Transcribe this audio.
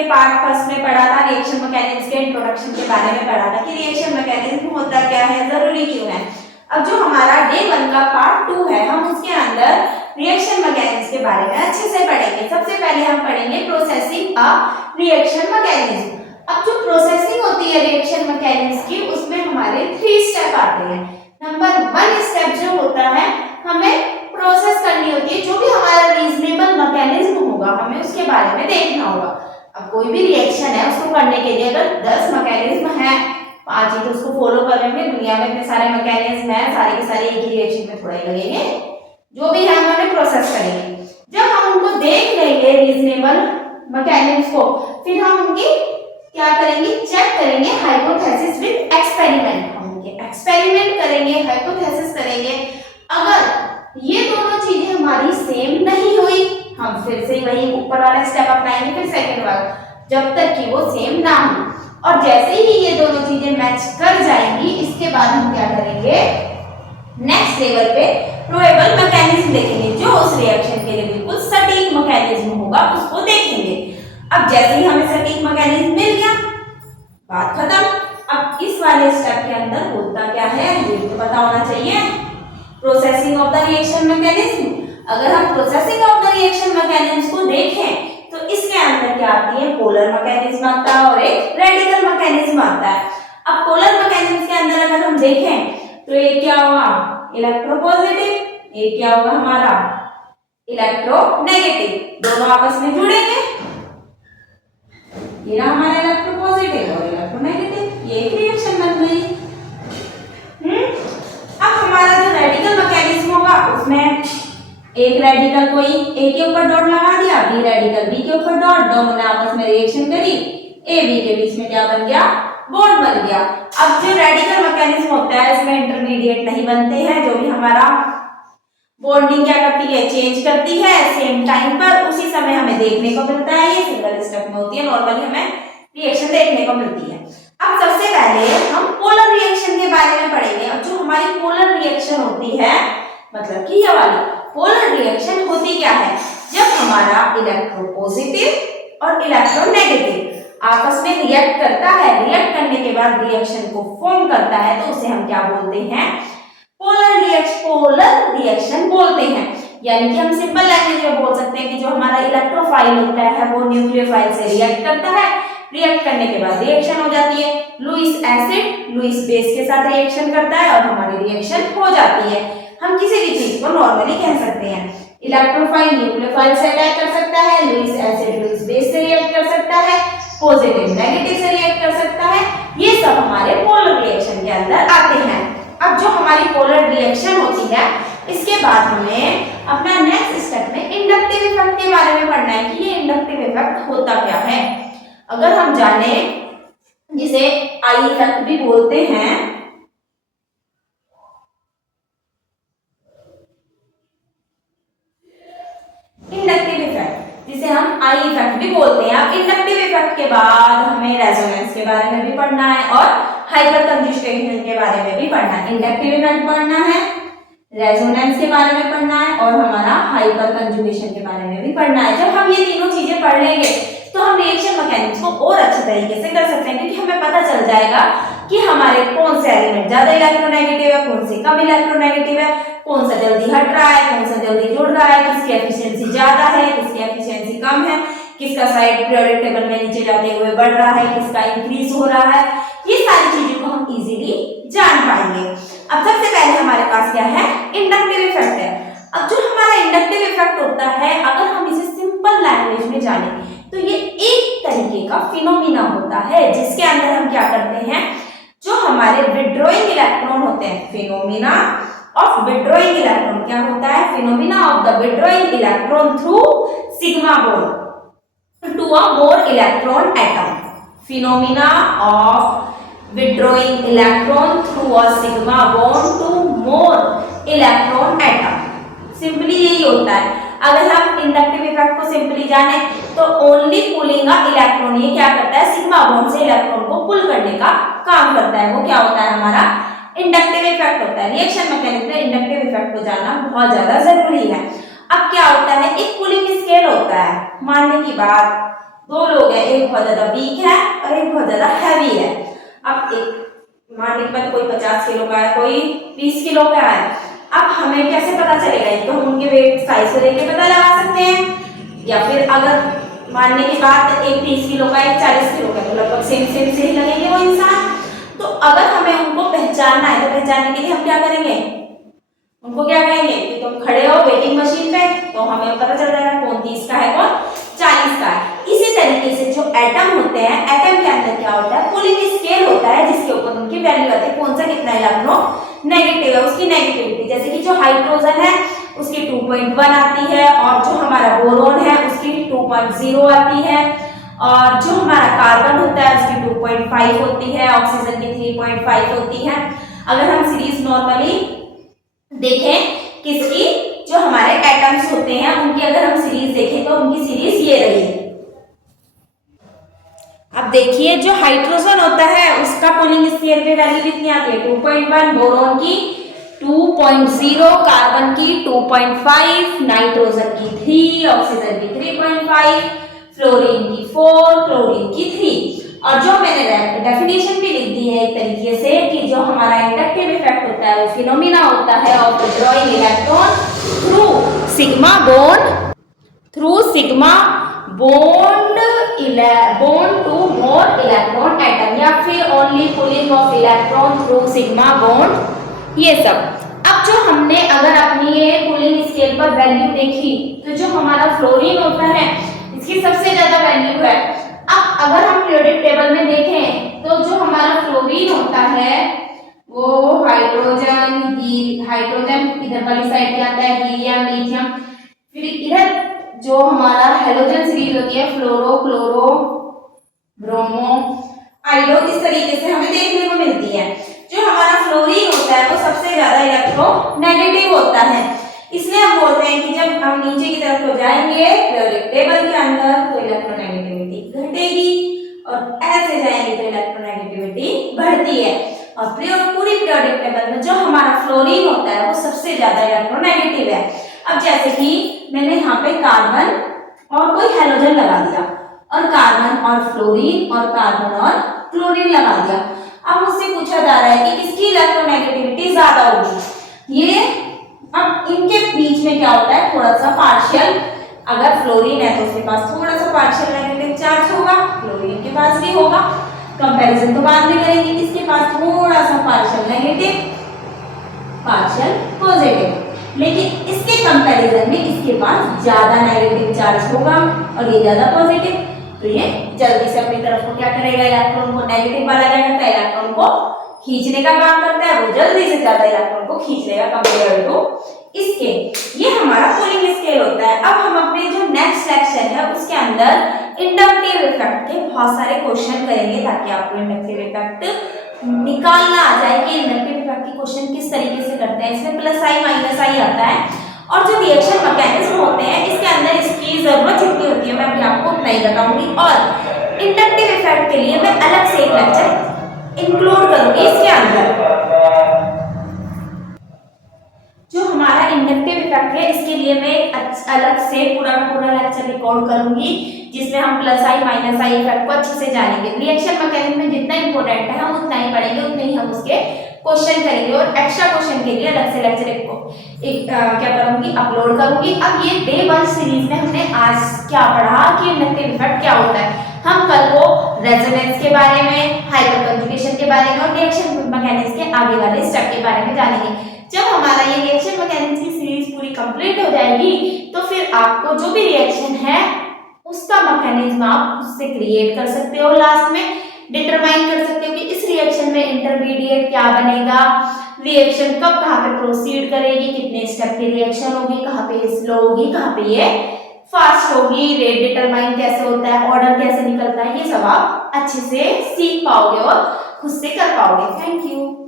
के part first में पढ़ा था, रिएक्शन मैकेनिज्म के इंट्रोडक्शन के बारे में पढ़ा था कि रिएक्शन मैकेनिज्म होता क्या है, जरूरी क्यों है। अब जो हमारा डे 1 का पार्ट 2 है, हम उसके अंदर रिएक्शन मैकेनिज्म के बारे में अच्छे से पढ़ेंगे। सबसे पहले हम पढ़ेंगे प्रोसेसिंग अ रिएक्शन मैकेनिज्म। अब जो प्रोसेसिंग होती है रिएक्शन मैकेनिज्म की, उसमें हमारे 3 स्टेप आते हैं। नंबर 1 स्टेप जो होता है, हमें प्रोसेस करनी होती है, जो भी हमारा रीजनेबल मैकेनिज्म होगा हमें उसके बारे में देखना होगा। अब कोई भी रिएक्शन है उसको करने के लिए अगर 10 मैकेनिज्म है, 5 ही तो उसको फॉलो कर लेंगे, दुनिया में इतने सारे मैकेनिज्म है, सारे के सारे एक ही रिएक्शन में थोड़ा ही लगेंगे, जो भी है हम उन्हें प्रोसेस करेंगे। जब हम उनको देख लेंगे रीजनेबल मैकेनिज्म को, फिर हम उनकी क्या करेंगे, चेक करेंगे हाइपोथेसिस विद एक्सपेरिमेंट। हम उनके एक्सपेरिमेंट करेंगे, हाइपोथेसिस करेंगे। अगर ये दोनों चीजें हमारी सेम नहीं हुई, हम फिर से वही ऊपर वाला स्टेप अपनाएंगे, फिर सेकंड वाला, जब तक कि वो सेम ना हो। और जैसे ही ये दोनों चीजें मैच कर जाएंगी, इसके बाद हम क्या करेंगे, नेक्स्ट लेवल पे प्रूवेबल मैकेनिज्म देखेंगे, जो उस रिएक्शन के लिए बिल्कुल सटीक मैकेनिज्म होगा उसको देखेंगे। अब जैसे ही हमें सटीक मैकेनिज्म मिल गया, बात खत्म। अब इस वाले स्टेप के अंदर होता क्या है ये तो पता होना चाहिए। Processing of the reaction mechanism, अगर हम processing of the reaction mechanism को देखें तो इसके अंदर क्या आती है, पोलर मैकेनिज्म आता है और एक रेडिकल मैकेनिज्म आता है। अब पोलर मैकेनिज्म के अंदर अगर हम देखें तो ये क्या होगा, इलेक्ट्रोपॉजिटिव, ये क्या होगा हमारा इलेक्ट्रोनेगेटिव, दोनों आपस में जुड़ेंगे, ये रहा हमारा इलेक्ट्रोपॉजिटिव और इलेक्ट्रोनेगेटिव, ये एक रिएक्शन बन गई। अब हमारा जो रेडिकल मैकेनिज्म होगा उसमें एक रेडिकल कोई ए के ऊपर डॉट लगा दिया, बी रेडिकल बी के ऊपर डॉट, दोनों ने आपस में रिएक्शन करी, ए बी के बीच में क्या बन गया, बॉन्ड बन गया। अब जो रेडिकल मैकेनिज्म होता है इसमें इंटरमीडिएट नहीं बनते हैं, जो भी हमारा बॉन्डिंग क्या करती है, चेंज करती है सेम टाइम पर, उसी समय हमें देखने को मिलता है। ये सिंगल स्टेप में होती है, नॉर्मली हमें रिएक्शन देखने को मिलती है। अब सबसे पहले हम पोलर रिएक्शन के बारे में पढ़ेंगे। अब जो हमारी पोलर रिएक्शन होती है, मतलब कि ये वाली पोलर रिएक्शन होती क्या है, जब हमारा इलेक्ट्रोपॉजिटिव और इलेक्ट्रोनेगेटिव आपस में रिएक्ट करता है, रिएक्ट करने के बाद रिएक्शन को फॉर्म करता है, तो उसे हम क्या बोलते हैं, पोलर रिएक्शन बोलते हैं। यानी कि हम सिंपल लैंग्वेज में बोल सकते हैं कि जो हमारा इलेक्ट्रोफाइल होता है वो न्यूक्लियोफाइल से रिएक्ट करता है, रिएक्ट करने के बाद रिएक्शन हो जाती है, लुईस एसिड लुईस बेस के साथ रिएक्शन करता है और हमारी रिएक्शन हो जाती है। हम किसी भी चीज को नॉर्मली कह सकते हैं, इलेक्ट्रोफाइल न्यूक्लियोफाइल से अटैक कर सकता है, लुईस एसिड लुईस बेस से रिएक्ट कर सकता है, पॉजिटिव नेगेटिव से रिएक्ट कर सकता है, ये सब हमारे पोलर रिएक्शन के अंदर आते हैं। अब जो हमारी पोलर रिएक्शन होती है, इसके बाद हमें अपना नेक्स्ट स्टेप में इंडक्टिव इफेक्ट के बारे में पढ़ना है कि ये इंडक्टिव इफेक्ट होता क्या है। अगर हम जाने, जिसे आई इफेक्ट भी बोलते हैं, इंडक्टिव इफेक्ट जिसे हम आई इफेक्ट भी बोलते हैं। अब इंडक्टिव इफेक्ट के बाद हमें रेजोनेंस के बारे में भी पढ़ना है और हाइपर कंजुगेशन के बारे में भी पढ़ना है। इंडक्टिव इफेक्ट पढ़ना है, रेजोनेंस के बारे में पढ़ना है और हमारा हाइपर कंजुगेशन के बारे में भी पढ़ना है। जब हम ये तीनों चीजें पढ़ लेंगे तो हम रिएक्शन मैकेनिज्म को और अच्छे तरीके से कर सकते हैं, क्योंकि हमें पता चल जाएगा कि हमारे कौन से एलिमेंट ज्यादा इलेक्ट्रोनेगेटिव है, कौन से कम इलेक्ट्रोनेगेटिव है, कौन सा जल्दी हट रहा है, कौन सा जल्दी जुड़ रहा है, किसकी एफिशिएंसी ज्यादा है, किसकी एफिशिएंसी कम है, किसका साइड पीरियोडिक टेबल में नीचे जाते हुए बढ़ रहा है, किसका इंक्रीज हो रहा है। ये सारी चीजों को हम इजीली जान पाएंगे। अब सबसे पहले हमारे पास क्या है, इंडक्टिव इफेक्ट है। अब जो हमारा इंडक्टिव इफेक्ट होता है, अगर हम इसे सिंपल लैंग्वेज में जाने तो ये एक तरीके का फिनोमिना होता है, जिसके अंदर हम क्या करते हैं, जो हमारे विड्रॉइंग इलेक्ट्रॉन होते हैं, फिनोमिना ऑफ विड्रॉइंग इलेक्ट्रॉन क्या होता है, phenomena of the withdrawing electron through sigma bond to a more electron atom, phenomena of withdrawing electron through a sigma bond to more electron atom. Simply यही होता है। अगर हम इंडक्टिव इफेक्ट को simply जाने तो ओनली पुलिंग अ इलेक्ट्रॉन, ये क्या करता है, सिग्मा बॉन्ड से इलेक्ट्रॉन को पुल करने का काम करता है, वो क्या होता है, हमारा इंडक्टिव इफेक्ट होता है। रिएक्शन मैकेनिज्म में इंडक्टिव इफेक्ट को जानना बहुत ज्यादा जरूरी है। अब क्या होता है, एक पुलिंग स्केल होता है, मानने की बात दो लोग हैं, एक बहुत ज्यादा वीक है और एक बहुत ज्यादा हैवी है। अब एक मानने के बाद कोई 50 किलो का है, कोई 20 किलो का है। अब हमें कैसे पता चलेगा? तो हम उनके वेट साइज को देख के पता लगा सकते हैं, या फिर अगर मानने के बाद एक 30 किलो का एक 40 किलो का, तो लगभग सेम सेम से ही लगेंगे वो इंसान। तो अगर हमें उनको पहचानना है तो पहचानने के लिए हम क्या करेंगे? उनको क्या कहेंगे कि तुम खड़े हो वेटिंग मशीन पे, तो हमें पता चल जाएगा कौन 30 का है कौन 40 का है। इसी तरीके से जो एटम होते हैं, एटम के अंदर क्या होता है? पुलिंग स्केल होता है जिसके ऊपर उनकी वैल्यू आती है, कौन सा कितना इलेक्ट्रॉन नेगेटिव है, उसकी नेगेटिविटी। जैसे कि जो हाइड्रोजन है उसकी 2.1 आती है, और जो हमारा बोरोन है उसकी 2.0 आती है, और जो हमारा कार्बन होता है उसकी 2.5 होती है, ऑक्सीजन की 3.5 होती है। अगर हम सीरीज नॉर्मली देखें किसकी, जो हमारे एटम्स होते हैं उनकी अगर हम सीरीज देखें तो उनकी सीरीज ये रही। अब देखिए जो हाइड्रोजन होता है उसका पुलिंग स्केल पे वैल्यू कितनी आती है? 2.1, बोरोन की 2.0, कार्बन की 2.5, नाइट्रोजन की 3, ऑक्सीजन की 3.5, फ्लोरीन की 4, क्लोरीन की 3। और जो मैंने डेफिनेशन भी लिख दी है एक तरीके से कि जो हमारा इंडक्टिव इफेक्ट होता है वो फिनोमिना होता है of withdrawing electron through sigma bond bond to more electron atom, या फिर only pulling of electron through sigma bond, ये सब। अब जो हमने अगर अपनी ये पुलिंग स्केल पर वैल्यू देखी तो जो हमारा फ्लोरीन होता है इसकी सबसे ज्यादा वैल्यू है। अब अगर हम पीरियोडिक टेबल में देखें तो जो हमारा फ्लोरीन होता है वो हाइड्रोजन इधर वाली साइड क्या आता है? हीलियम, लिथियम, फिर इधर जो हमारा हेलोजन सीरीज होती है फ्लोरो, क्लोरो, ब्रोमो, आयोडो, इस तरीके से हमें देखने को मिलती है। जो हमारा फ्लोरीन होता है वो सबसे ज्यादा इलेक्ट्रोनेगेटिव होता है, इसलिए हम बोलते हैं कि जब हम नीचे की तरफ को जाएंगे पीरियोडिक टेबल के अंदर तो इलेक्ट्रोनेगेटिविटी घटेगी, और ऐसे जाएंगे तो इलेक्ट्रोनेगेटिविटी बढ़ती है। और पूरी पीरियोडिक टेबल में जो हमारा फ्लोरीन होता है वो सबसे ज्यादा इलेक्ट्रोनेगेटिव है। अब जैसे कि मैंने यहाँ पे कार्बन और कोई हेलोजन लगा दिया, और कार्बन और फ्लोरीन और कार्बन और क्लोरीन लगा दिया। अब मुझसे पूछा जा रहा है कि किसकी इलेक्ट्रोनेगेटिविटी ज्यादा होगी? ये अब इनके बीच में क्या होता है? थोड़ा सा पार्शियल, अगर फ्लोरीन है तो उसके पास थोड़ा सा पार्शियल नेगेटिव चार्ज होगा, क्लोरीन के पास भी होगा। कंपैरिजन तो बाद में करेंगे, इसके पास थोड़ा सा पार्शियल नेगेटिव, पार्शियल पॉजिटिव, लेकिन इसके कंपैरिजन में इसके पास ज्यादा नेगेटिव चार्ज होगा और ये ज्यादा पॉजिटिव, तो ये जल्दी से अपनी तरफ को क्या करेगा? इलेक्ट्रॉन को, नेगेटिव वाला क्या करता है? इलेक्ट्रॉन को खींचने का काम करता है, वो जल्दी से ज्यादा इलेक्ट्रॉन को खींच लेगा कंपेयर टू इसके। ये हमारा पुलिंग स्केल होता है। अब हम अपने जो नेक्स्ट लेक्चर है उसके अंदर इंडक्टिव इफेक्ट के बहुत सारे क्वेश्चन करेंगे, ताकि आपको इंडक्टिव इफेक्ट निकालना आ जाए कि इंडक्टिव इफेक्ट के क्वेश्चन किस तरीके से करते हैं। इसमें प्लस आई माइनस आई आता है, और जो रिएक्शन मैकेनिज्म होते हैं इसके अंदर इसकी जरूरत जितनी होती है मैं अभी आपको उतना ही बताऊंगी, और इंडक्टिव इफेक्ट के लिए मैं अलग से एक लेक्चर इंक्लूड करूंगी इसके अंदर। जो हमारा इंडक्टिव इफेक्ट है इसके लिए मैं एक अलग से पूरा लेक्चर रिकॉर्ड करूंगी, जिसमें हम plus I minus I effect को अच्छे से जानेंगे। रिएक्शन मैकेनिज्म में जितना इंपॉर्टेंट है हम उतना ही पढ़ेंगे, उतने ही हम उसके क्वेश्चन करेंगे, और एक्स्ट्रा क्वेश्चन के लिए अलग से लेक्चर क्या करूंगी? अपलोड करूंगी। अब ये डे 1 सीरीज में हमने आज क्या पढ़ा कि इंडक्टिव इफेक्ट क्या होता है। हम कल को रेजोनेंस के बारे में, हाइपर कंजुगेशन के बारे में और रिएक्शन मैकेनिज्म के आगे वाले स्टेप के बारे में जानेंगे। जब हमारा ये रिएक्शन मैकेनिज्म की सीरीज पूरी कंप्लीट हो जाएगी तो फिर आपको जो भी रिएक्शन है उसका मैकेनिज्म आप उससे क्रिएट कर सकते हो, लास्ट में डिटरमाइन कर सकते हो कि इस रिएक्शन में इंटरमीडिएट क्या बनेगा, रिएक्शन कब कहाँ पे प्रोसीड करेगी, कितने स्टेप की रिएक्शन होगी, कहाँ पे स्लो होगी, कहाँ पे ये फास्ट होगी, रेट डिटरमाइन कैसे होता है, ऑर्डर कैसे निकलता है, ये सब आप अच्छे से सीख पाओगे और खुद से कर पाओगे। Thank you.